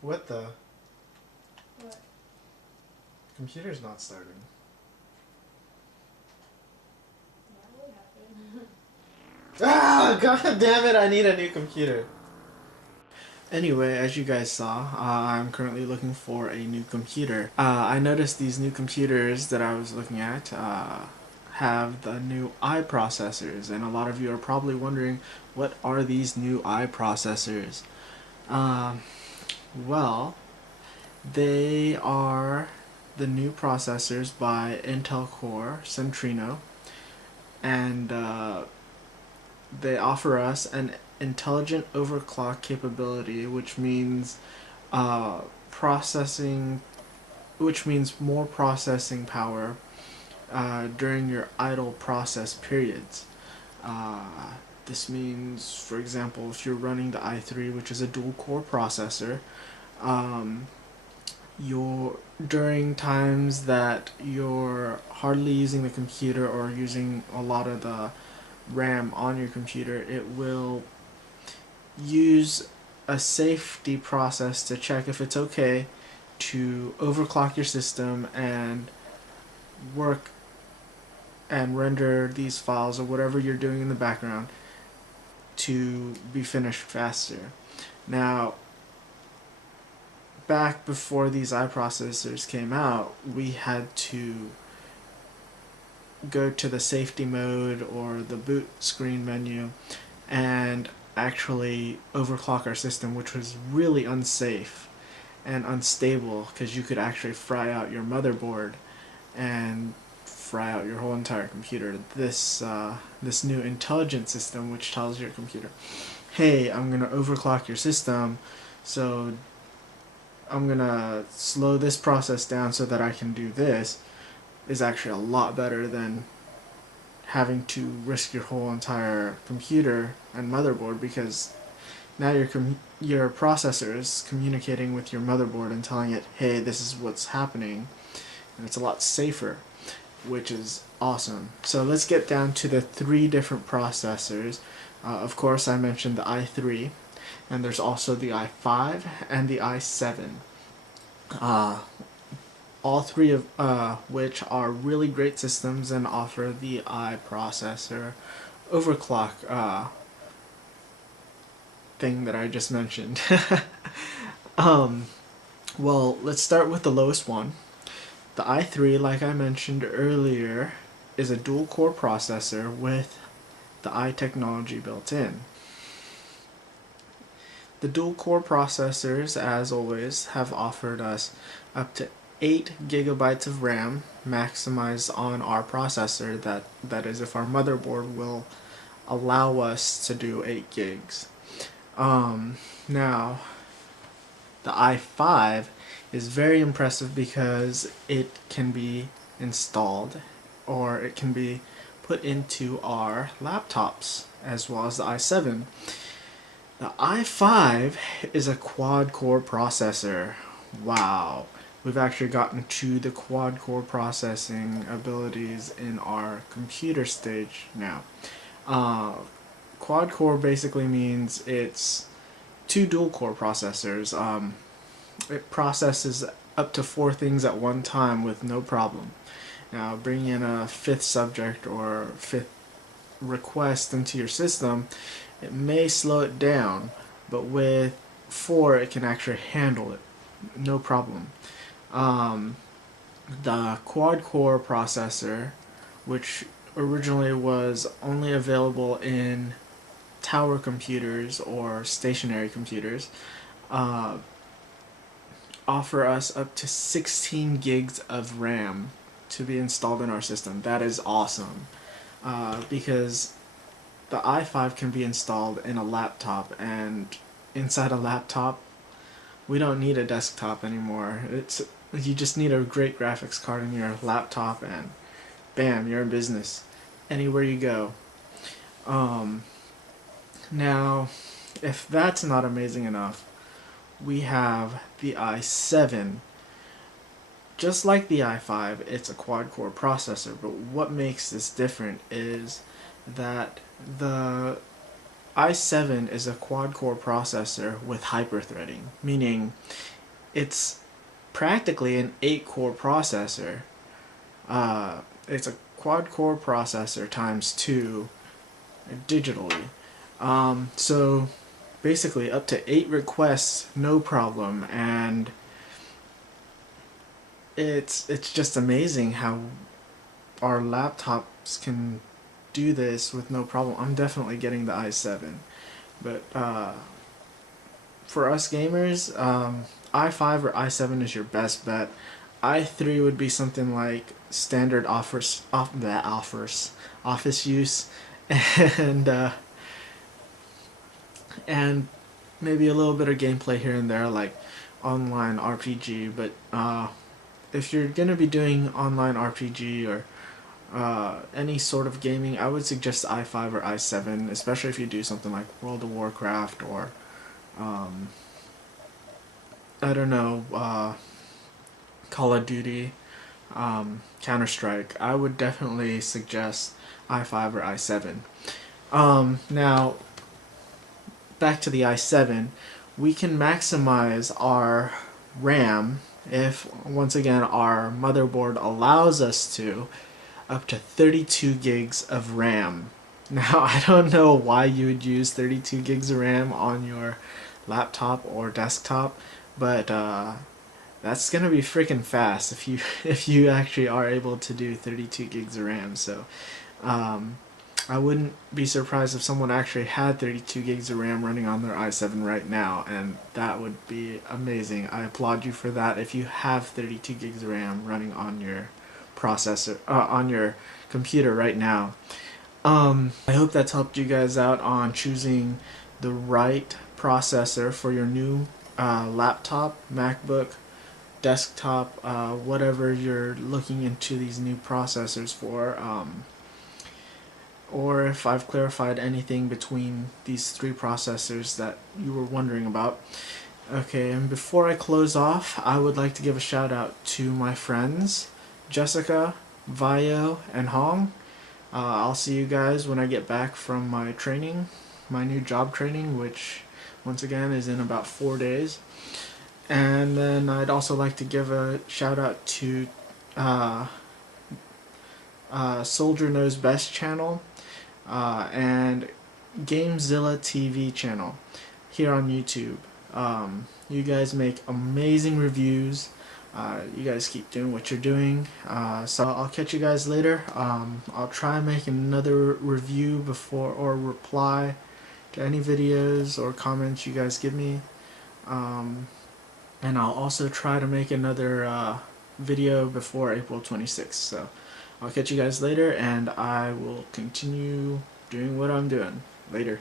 What the? What? Computer's not starting. That would happen. Ah, god damn it, I need a new computer. Anyway, as you guys saw, I'm currently looking for a new computer. I noticed these new computers that I was looking at have the new i processors, and a lot of you are probably wondering, what are these new i processors? Um, well, they are the new processors by Intel Core Centrino, and they offer us an intelligent overclock capability, uh, processing, which means more processing power during your idle process periods. Uh, this means, for example, if you're running the i3, which is a dual core processor, um, you're during times that you're hardly using the computer or using a lot of the RAM on your computer, it will use a safety process to check if it's okay to overclock your system and work and render these files or whatever you're doing in the background to be finished faster. Now, back before these iProcessors came out, we had to go to the safety mode or the boot screen menu and actually overclock our system, which was really unsafe and unstable because you could actually fry out your motherboard and fry out your whole entire computer. This new intelligent system, which tells your computer, "Hey, I'm gonna overclock your system, so I'm gonna slow this process down so that I can do this," is actually a lot better than having to risk your whole entire computer and motherboard, because now your processor is communicating with your motherboard and telling it, "Hey, this is what's happening," and it's a lot safer, which is awesome. So let's get down to the three different processors. Of course, I mentioned the i3, and there's also the i5 and the i7. Uh, all three of which are really great systems and offer the i processor overclock thing that I just mentioned. um, well, let's start with the lowest one. The i3, like I mentioned earlier, is a dual core processor with the i technology built in. The dual core processors, as always, have offered us up to 8 gigabytes of RAM maximized on our processor. That is, if our motherboard will allow us to do 8 gigs. Now, the i5 is very impressive because it can be installed, or it can be put into our laptops, as well as the i7. The i5 is a quad-core processor. Wow. We've actually gotten to the quad-core processing abilities in our computer stage now. Uh, Quad-core basically means it's two dual-core processors. It processes up to 4 things at one time with no problem. Now, bringing in a fifth subject or fifth request into your system, it may slow it down, but with 4 it can actually handle it, no problem. Um, the quad core processor, which originally was only available in tower computers or stationary computers, uh, offer us up to 16 gigs of RAM to be installed in our system. That is awesome, because the i5 can be installed in a laptop, and inside a laptop, we don't need a desktop anymore. It's You just need a great graphics card in your laptop, and bam, you're in business anywhere you go. Um, Now, if that's not amazing enough, we have the i7. Just like the i5, it's a quad-core processor, but what makes this different is that the i7 is a quad-core processor with hyperthreading, meaning it's practically an 8-core processor. It's a quad-core processor times 2 digitally. So basically up to 8 requests, no problem, and it's just amazing how our laptops can do this with no problem. I'm definitely getting the i7, but for us gamers, i5 or i7 is your best bet. i3 would be something like standard office use, and and maybe a little bit of gameplay here and there, like online RPG. But if you're gonna be doing online RPG or any sort of gaming, I would suggest i5 or i7, especially if you do something like World of Warcraft or I don't know, Call of Duty, Counter-Strike. I would definitely suggest i5 or i7. Now, back to the i7, we can maximize our RAM if, once again, our motherboard allows us to, up to 32 gigs of RAM. Now, I don't know why you would use 32 gigs of RAM on your laptop or desktop, but that's gonna be freaking fast if you actually are able to do 32 gigs of RAM. So I wouldn't be surprised if someone actually had 32 gigs of RAM running on their i7 right now, and that would be amazing. I applaud you for that if you have 32 gigs of RAM running on your processor, on your computer right now. I hope that's helped you guys out on choosing the right processor for your new laptop, MacBook, desktop, whatever you're looking into these new processors for, or if I've clarified anything between these 3 processors that you were wondering about. Okay, and before I close off, I would like to give a shout out to my friends, Jessica, Vayo, and Hong. I'll see you guys when I get back from my training, my new job training, which once again is in about 4 days. And then I'd also like to give a shout out to Soldier Knows Best channel and Gamezilla TV channel here on YouTube. You guys make amazing reviews. You guys keep doing what you're doing. So I'll catch you guys later. I'll try and make another review before or reply to any videos or comments you guys give me. And I'll also try to make another video before April 26th. So I'll catch you guys later, and I will continue doing what I'm doing. Later.